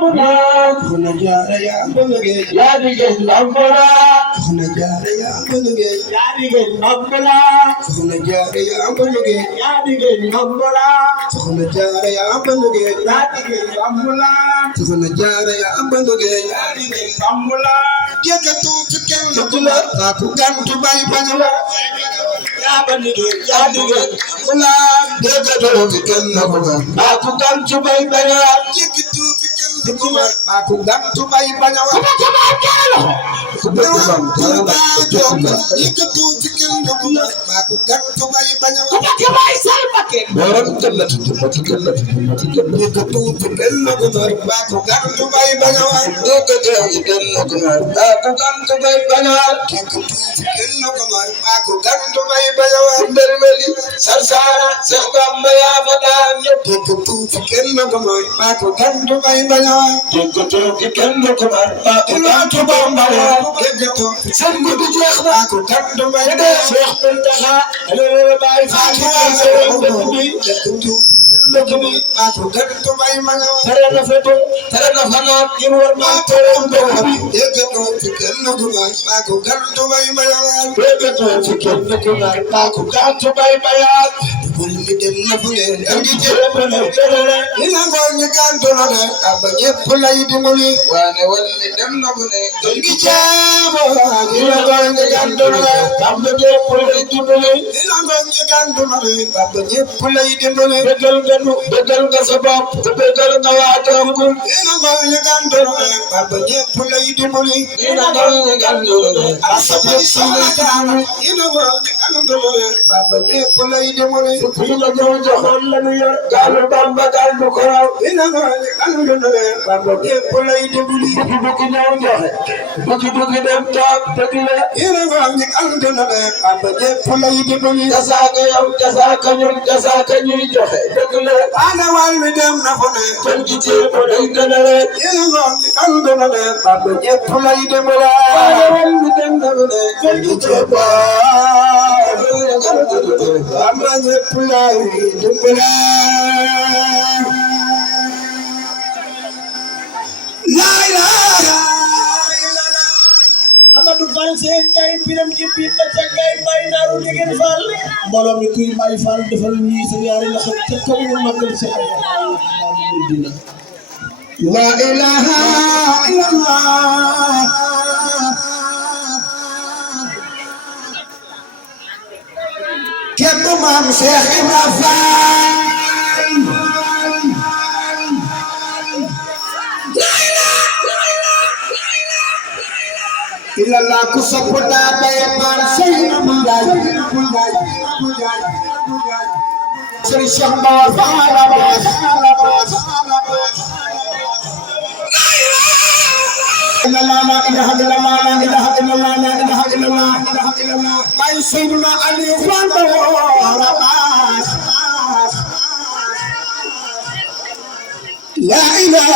Lambula, Hunajara ya Bunge, Yadigan Lambula, Hunajara ya Bunge, Yadigan Lambula, Hunajara ya Bunge, Yadigan Lambula, Hunajara ya Bunge, Yadigan Lambula, Hunajara ya Bunge, Yadigan Lambula, Yakatu Chicken Lula, Pakugan to buy Banula, Yadigan Hula, Yakatu Chicken Lula, Bakugan to buy Bana, Yakatu Chicken Lula, Pakugan to buy Banawa, Yakatu Chicken Lula, Pakugan to buy Banawa, Moran Kalatu, Yakatu Chicken Lula, Pakugan to buy Banawa, Yakatu Chicken Lula, Pakugan to buy Banawa, Yakatu Chicken Lula, Pakugan to buy Banawa, Berweli, Sarsara, Sakambaya, Madam, Yakatu Chicken Lula, Pakugan to buy Banawa, Yakatu Chicken Lula, Pakugan to buy Banawa, Yakatu Somebody just Pakugan to buy Banawa, begal nga sa bopp te begal nga waa Jokkul ina ko ñu gandoro papa ñepp lay dimbali ina ko ñu gandoro asabi sama jaamu ina ko ñu gandoro papa ñepp lay dimbali fi la ñoo joxoon la ñu yor galu Bamba galu ko raw ina ko ñu gandoro papa ñepp lay dimbali bëgg ñoo joxe bëgg dem toog bëgg la ina ko ñu gandoro papa ñepp lay dimbali jasaaka yow jasaaka ñun jasaaka ñuy joxe dëgg la ana wal mi dem na fa ne kon ci ci ko day gën a leen yéen a ngi kan gën a leen Bamba ñëpp lay dimbale ana wal mi dem na fa ne kon ci ci ko Bamba ñëpp lay dimbale la ilaha Amadou Fall seen ngay biram ci biir ba ca ngay may naaru digeen Fall mbooloo mi kuy may Fall defal ñii sa yaari loxo ca kaw ñu magal si la ilaha illallah kenn maam Cheikh Ibra Fall illallah ku sopp daa baye maan Seyna Bundaay Sëriñ Cheikh Mbawa Fall la ilaha illallah la ilaha illallah la ilaha illallah may Seydina Ali Fall la ilaha illallah La ilaha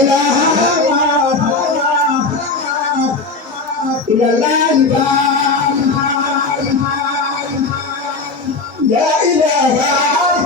illallah La ilaha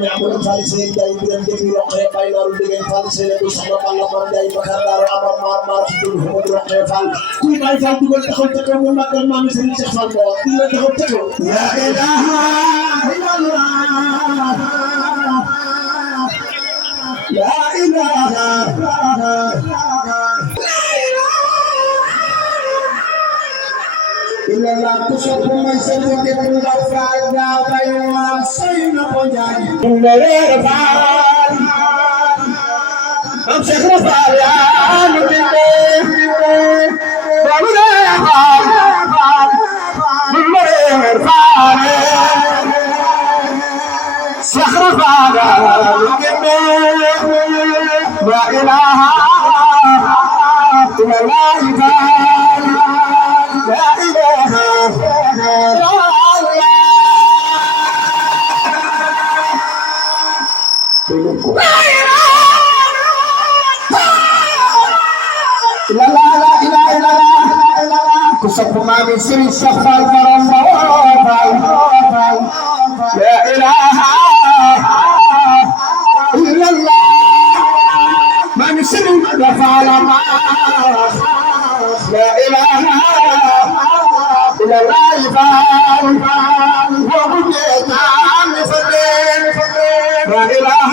maam Amadou Fall seen day biram dëgg roqee bay naaru diggéen Fall seen bu soxla Balla man day bakar daaru amar maar ci dul xamad roqee Fall kuy bay Fall dugal taxaw ca kaw mu màggal maam Serigne Cheikh Fall moo di la taxaw ca kaw la ilaha illallah la ilaha illallah ku sopp may sa bëgg bu la faal daa bay maam say na ko jaay ndere faal am Cheikh Fall yaa nu binde babu de faal ndere faal Cheikh Fall yaa nu binde la ilaha illallah لا إله إلا الله كسب ما بيصير السفر فرم لا إله إلا الله ما بيصير الفعل ما لا إله إلا الله فال وبجيت عن فدين لا إله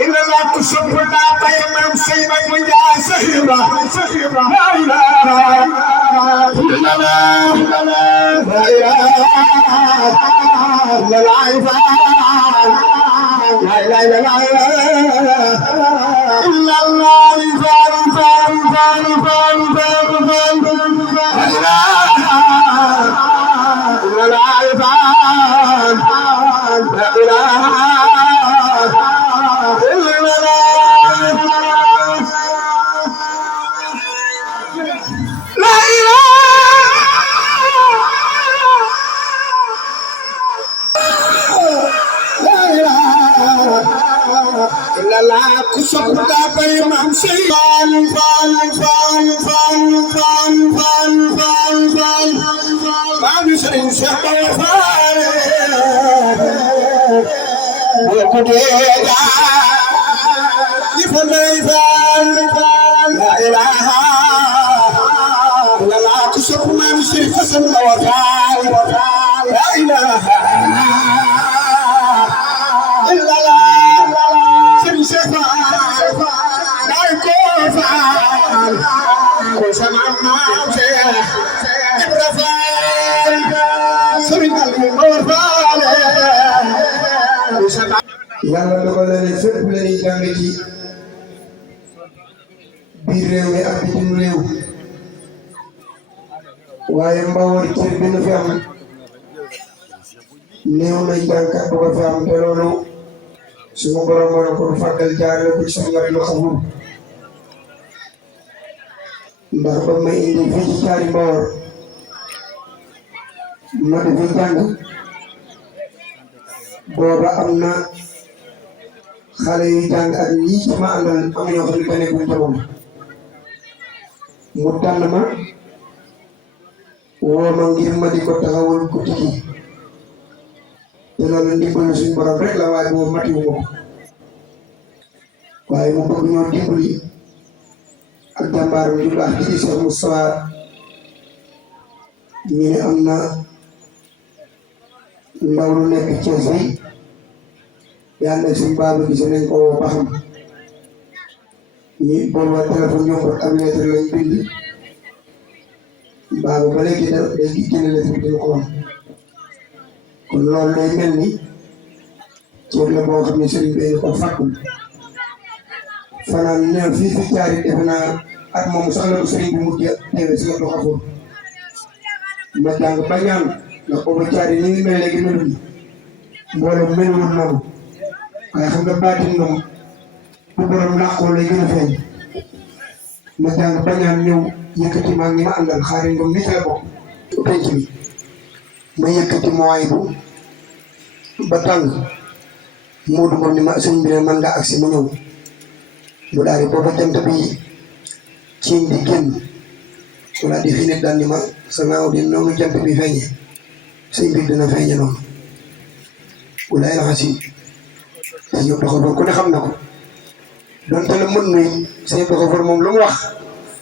إلا الله تسبنا قيما سيما ويا سهيرا لا إله إلا الله لا إله إلا الله فال لا إله إلا الله la kusabda bay mam sey fal mam sey sey fal ko de da ifalay fal la ilaha la kusab mam sey fasal wa fal la ilaha illa la yàlla dogal na ne fépp la ñuy jàng ci biir réew mi ak bitim réew waaye Mbawar cër bi nu fi am néew na jàngkat bu ko fi am te loolu suma borom moo ko fàggal jaarale ko ci soxla lu xamul ndax ba may indi fii ci caari Mbawar ma di fi jàng booba am na xale yu jàng ak ñii ci ma àndal am ñoo xam ne ka nekkuñ ca moom mu tànn ma woo ma ngir ma di ko taxawal guddi gi te loolu ndimbalu suñu borom rek la waaye boobu matiwu ma ko waaye mu bëgg ñoo dimbali ak jàmbaaram ju baax ji Cheikh Moustapha ñu ne am na ndaw lu nekk Thiès bi yàlla suñ baaba gis nañ ko ba xam ñi booba téléphone yombut am lettre lañ bind baaba ba léegi da day génne lettre bi dina ko wax kon loolu day mel ni cër la boo xam ne sëriñ bi ko fàkkul fanaan ne fii fi caari defe naa at moomu sax la ko sëriñ bi mujj teewe si la doxafoon ma jàng ba ñaan ndax booba caari ni ngi mel léegi melul mbooloo melul noonu waaye xam nga baatin moom bu borom làqoo lay gën a feeñ ma jàng ba ñaan ñëw yëkkati maa ngi ma àndal xaari ngom nit la bokk penc bi ma yëkkati mooy bu ba tàng moo duggoon ni ma sëñ bi ne man nga agsi mu ñëw mu daal di booba jant bi ciiñ di génn mu daal di xinit daal ni ma sa naaw di noonu jant bi feeñe sëñ bi dina feeñe noonu walaay raxasi sëñ Abdou Khafour ku ne xam na ko donte la mën nuy sëñ Abdou Khafour moom lu mu wax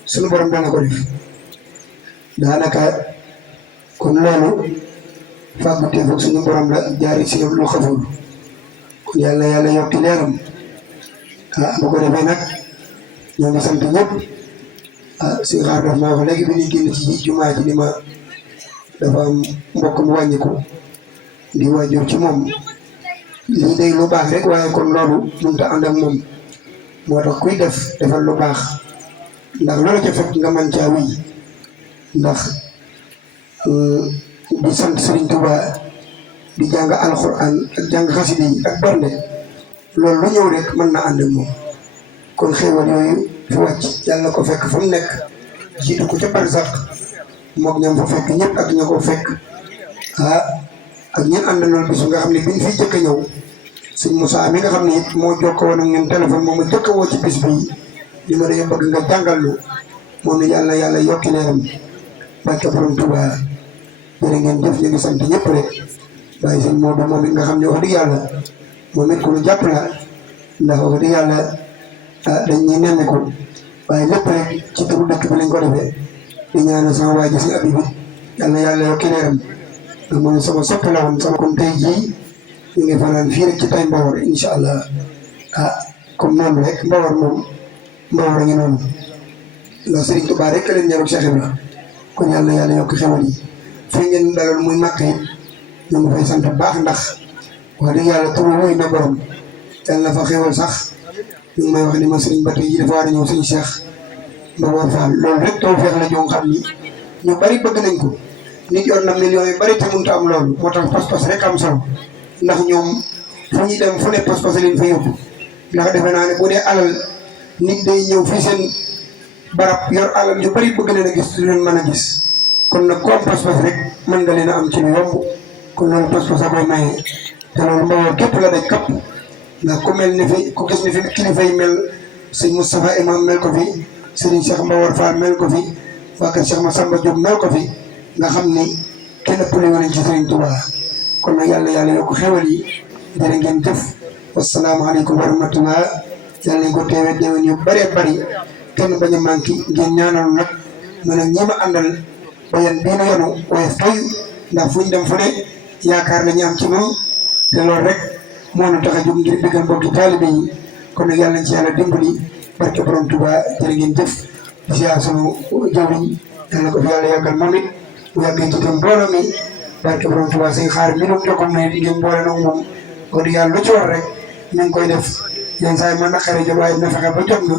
suñu borom dana ko def daanaka kon loolu fàggu teefug suñu borom la jaari sëñ Abdou Khafour kon yàlla yokki leeram bu ko defee nag ñoo ngi sant ñëpp si xaar daf maa wax léegi bi ñuy génn ci jumaa ji ni ma dafa am mbokk mu wàññiku di waajur ci moom lii day lu baax rek waaye kon loolu mënut a ànd ak moom moo tax kuy defal lu baax ndax loolu ca fekk nga mën caa wuy ndax di sant Serigne Touba di jàng alxuraan ak jàng xasida yi ak bernde loolu lu ñëw rek mën na ànd ak moom kon xéewal yooyu fi wàcc yàlla ko fekk fa mu nekk jiitu ko ca barsax moog ñam fa fekk ñëpp ak ña ko fekk ak ñeen ànd loolu bisu nga xam ne biñ fi jëkk a ñëw sëñ Moussa mi nga xam ne it moo jokkoo woon ak ñun téléphone moom a jëkk woo ci bis bi li ma dañoo bëgg nga jàngal lu moom it yàlla yokki leeram barke borom Touba jërë ngeen jëf ñu ngi sant ñëpp rek waaye sëñ Modou moom it nga xam ne wax dëgg yàlla moom it ku ñu jàpp la ndax wax dëgg yàlla dañ ñuy nemmeeku waaye lépp rek ci turu dëkk bi lañ ko defee di ñaanal sama waa ji si abi bi yàlla yokki leeram ndax moom sama soppe la woon sama kon tey jii ñu ngi fanaan fii rek ci tay Mbawar incha allah comme noonu rek Mbawar a ngi noonu la Serigne Touba rek leen ñaanal Cheikh Ibra kon yàlla yokk xewal yi fii ngeen dalal muy màkk it ñu ngi fay sant bu baax ndax wax dëgg yàlla turu wuy na borom yàlla na fa xewal sax ñu ngi may wax ni ma Serigne ba tey jii dafa war a ñëw Serigne Cheikh Mbawar Fall loolu rek taw feex la joo xam ni ñu bari bëgg nañ ko nit yor na millions yu bari te mënut a am loolu moo tax pas-pas rek am solo ndax ñoom fu ñuy dem fu ne pas-pas leen fa yóbbu ndax defe naa ne bu dee alal nit day ñëw fii seen barab yor alal yu bari bëgg leen a gis lu leen mën a gis kon nag ku am pas-pas rek mën nga leen a am ci lu yomb kon loolu pas-pas a koy maye te loolu Mbawar képp la daj kapp ndax ku mel ni fi ku gis ni fi kilifa yi mel sëñ Moustapha Imam mel ko fi Serigne Cheikh Mbawar Fall mel ko fi waa kër Cheikh Massamba Diop mel ko fi nga xam ni kenn ëppale woon ci Serigne Touba kon nag yàlla yokk xewal yi jërë ngeen jëf wasalaamaaleykum wa rahmatullah yàlla ñu ko teewee déwén yu bëree bëri kenn bañ a manqué ngeen ñaanal nag man ak ñi ma àndal ba yan bii nu yonu waaye fay ndax fu ñu dem fu ne yaakaar la ñu am ci moom te loolu rek moo ñu tax a jóg ngir bëggal mbokki taalibe yi kon nag yàlla nañ ci yàlla dimbali barke borom Touba jërë ngeen jëf di ziar sunu jawriñ yàlla ko fi yàlla yàggal moom it mu yàggee ci tam mbooloo mi barke borom Touba sëñ xaar mi doon jokkoon ne di ngeen boole nag moom wax dëgg yàlla lu ci war rek ñu ngi koy def yenn saa yi ma naqaree jot waaye dina fexe ba jot na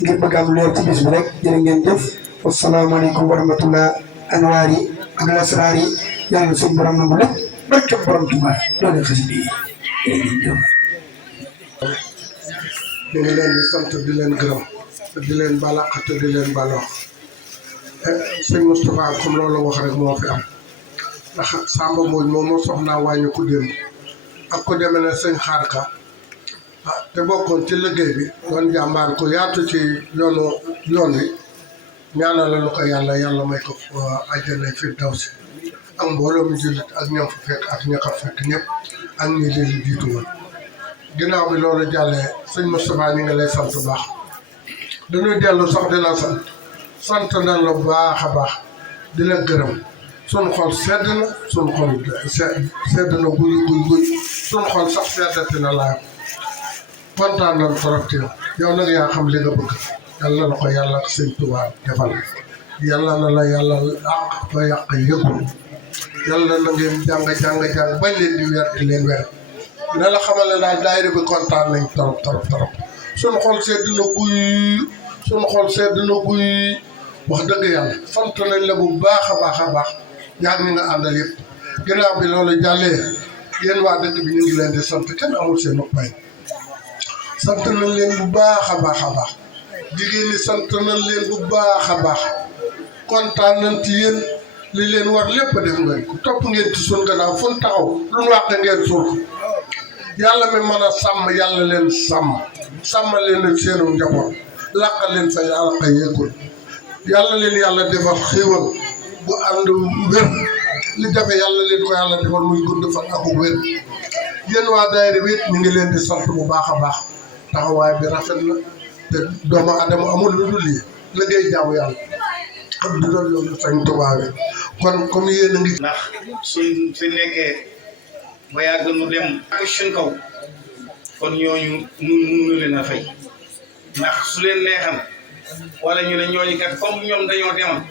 ngir bëgg am leer ci bis bi rek jërë ngeen jëf wasalaamaaleykum wa rahmatullah anwaar yi ak lasraar yi yàlla suñu borom nangu lépp barke borom Touba doole xasida yi jërë ngeen jëf. ñu ngi leen di sant di leen gërëm di leen balaq te di leen baloox sëñ Moustapha comme loolu wax rek moo fi am ndax Samba Mbodj moom moo soxnaa wàññi ku démb ak ku demee ne sëñ Xaarka te bokkoon ci liggéey bi doon jàmbaar ku yaatu ci yoon wi ñaanal la ko yàlla may ko àjjana firdawsi ak mbooloo mi jullit ak ñam fa fekk ak ña fa fekk ñëpp ak ñi leen jiitu woon ginnaaw bi loolu jàllee sëñ Moustapha ñu ngi lay sant bu baax dañuy dellu sax di la sant nañ la bu baax a baax di la gërëm sunu xol sedd na sunu xol sedd na guy sunu xol sax seddati na laa kontaan nañ trop ci yow nag yaa xam li nga bëgg yàlla na ko yàlla ak sëñ Tuubaa defal yàlla na la yàlla àq ba yàq yëgul yàlla na ngeen jàng bañ leen di weer di leen weer ne la xamal ne daal daayira bi kontaan nañ trop sunu xol sedd na guy wax dëgg yàlla sant nañ la bu baax a baax ñaar ñi nga àndal yëpp ginnaaw bi loolu jàllee yéen waa dëkk bi ñu ngi leen di sant kenn amul seen pay sant nañ leen bu baax a baax jigéen ñi sant nañ leen bu baax a baax kontaan nañ ci yéen li leen war lépp def ngeen ko topp ngeen ci sun gannaaw fu ñu taxaw lu ñu wax ngeen suul yàlla mi mën a sàmm yàlla leen sàmmal leen ak seenu njaboot làqal leen fa yàlla yëgul yàlla leen yàlla defal xéewal bu ànd wér li jafe yàlla leen ko yàlla defal muy gudd fan ak wér yéen waa daayira bi ñu ngi leen di sant bu baax a baax taxawaay bi rafet na te doomu adama amul lu dul lii liggéey jaamu yàlla xam du doon yoonu Sëñ Tuubaa bi kon comme yéen a ngi. ndax suñ fi nekkee ba yàgg nu dem ak suñ kaw kon ñooñu nun mënu leen a fay ndax su leen neexan wala ñu ne ñooñu kat comme ñoom dañoo demoon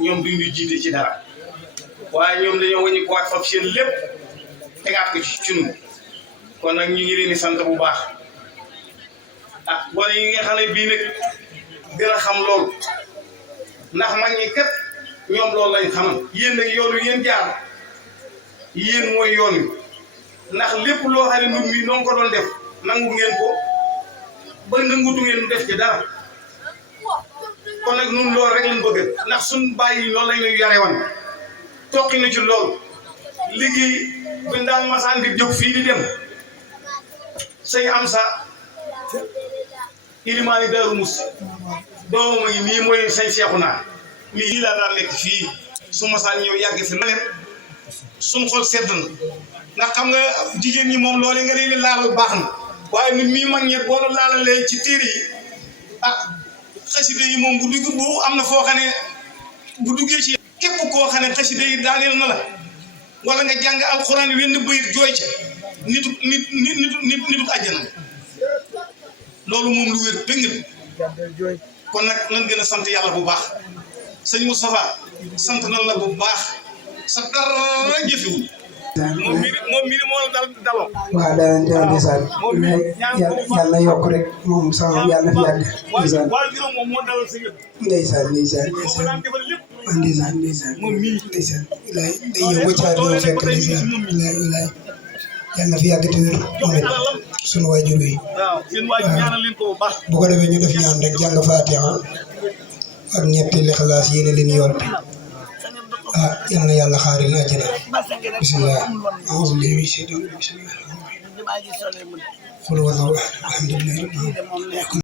ñoom duñ ñu jiite ci dara waaye ñoom dañoo wàññi ko waat fab seen lépp tegaat ko ci ñun kon nag ñu ngi leen di sant bu baax ah wala yi nga xam ne bii nag gën a xam loolu ndax mag ñi kat ñoom loolu lañ xamal yéen nag yoonu yéen jaar yéen mooy yoon wi ndax lépp loo xam ne nun mi noonu ko doon def nangu ngeen ko ba nangutu ngeen def ci dara kon nag nun loolu rek lañ bëgg ndax suñ bàyyi loolu lañ leen yare wan toqi na ci loolu liggéey buñ daan masaan di jóg fii di dem sëñ am sa ilimaani Daaru Musti doomam a ngi nii mooy sëñ Seexuna lii laa daan nekk fii su masaan ñëw yàgg fi na leen suñ xol sedd na ndax xam nga jigéen ñi moom loolu nga leen di laalal baax na waaye nit mii mag ñet boo laalalee ci téere yi ah xasida yi moom bu dugg bu am na foo xam ne bu duggee ci képp koo xam ne xasida yi daaneel na la wala nga jàng alxuraan wenn bëyit jooy ca nitu àjjana loolu moom lu wér péng kon nag nan gën a sant yàlla bu baax sëñ Moustapha sant nan la bu baax sa dara jëfewul moom mii moo la daloo waaw dara ndeysaan yàlla yokk rek moom sama yàlla fi yàgg ndeysaan waaye juróom moom moo dalal sa yëpp ndeysaan ilaay day yow ba caar ñoo fekk ndeysaan ilaay yàlla fi yàgg te wér moom it sunu waajur yi waaw seen waajur ñaanal leen ko bu baax bu ko defee ñu def ñaan rek jàng Faatiha ak ñetti Lixlaas yéene leen yool bi ah yal na yàlla xaaril àjjana bisimilah a'uuzu billahi mina shaytaani rajiim qul huwallaahu ahad alhamdulillahi rabbil aalamiin